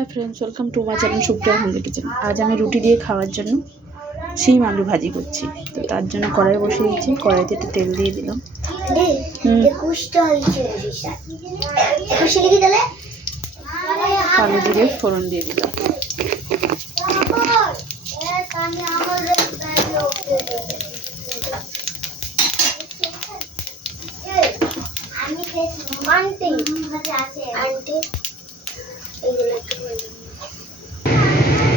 Hi friends, welcome to my channel Supriya homely kitchen. आज আমি রুটি দিয়ে খাওয়ার জন্য শিম আলু ভাজি করছি। তো তার জন্য কড়াই বসিয়ে দিয়েছি। কড়াইতে একটু তেল দিয়ে দিলাম। কালো জিরে ফোড়ন দিয়ে দিলাম।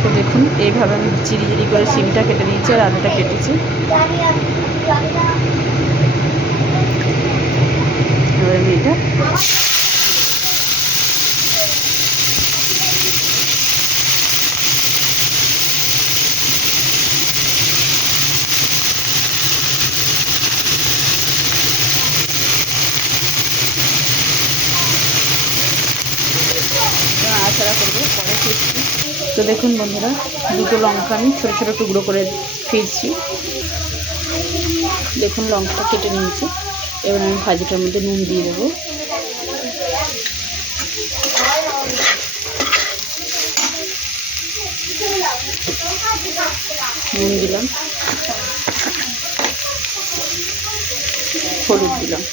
তো দেখুন, এইভাবে আমি চিরি চিরি করে শিমটা কেটে নিয়েছি আর আলুটা কেটেছি। এবার আমি এটা নাড়াচাড়া করবো, পরে ফিরছি। তো দেখুন বন্ধুরা, দুটো লঙ্কা আমি ছোটো ছোটো টুকরো করে ফিরছি। দেখুন লঙ্কাটা কেটে নিয়েছি। এবার আমি ভাজিটার মধ্যে নুন দিয়ে দেবো। নুন দিলাম, হলুদ দিলাম।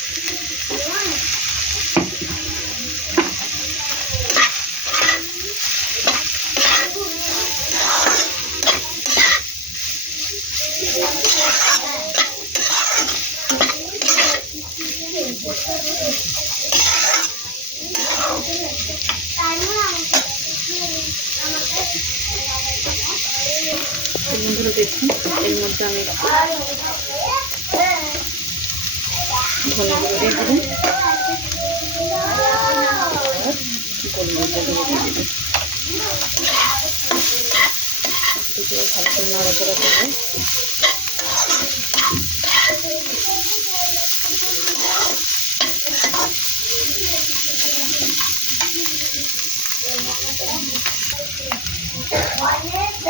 বন্ধুরা দেখুন, এর মধ্যে আমি ধনে গুঁড়ো দিয়ে দেবো আর গোলমরিচের গুঁড়ো দিয়ে দেবো। ভালো করে নাড়াচাড়া করবো।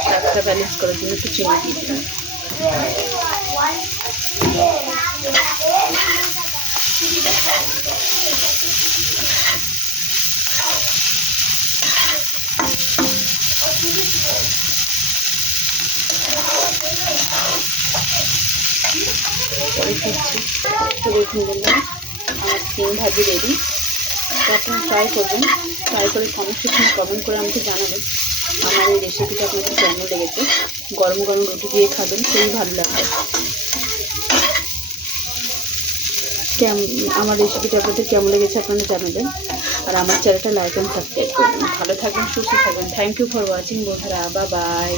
স্বাদটা ব্যালেন্স করার জন্য একটু চিনি দিয়ে দিলাম। পরে ফিরছি। তো দেখুন বললাম, আমার শিম ভাজি রেডি। তো আপনারা ট্রাই করবেন, ট্রাই করে সমস্যার সঙ্গে কমেন্ট করে আমাকে জানাবেন আমার এই রেসিপিটা আপনাদের কেমন লেগেছে। গরম গরম রুটি দিয়ে খাবেন, খুবই ভালো লাগবে। আমার রেসিপিটা আপনাদের কেমন লেগেছে আপনারা জানাবেন। আর আমার চ্যানেলটা লাইক অ্যান্ড সাবস্ক্রাইব করবেন। ভালো থাকবেন, সুস্থ থাকবেন। থ্যাংক ইউ ফর ওয়াচিং বন্ধুরা। Bye bye.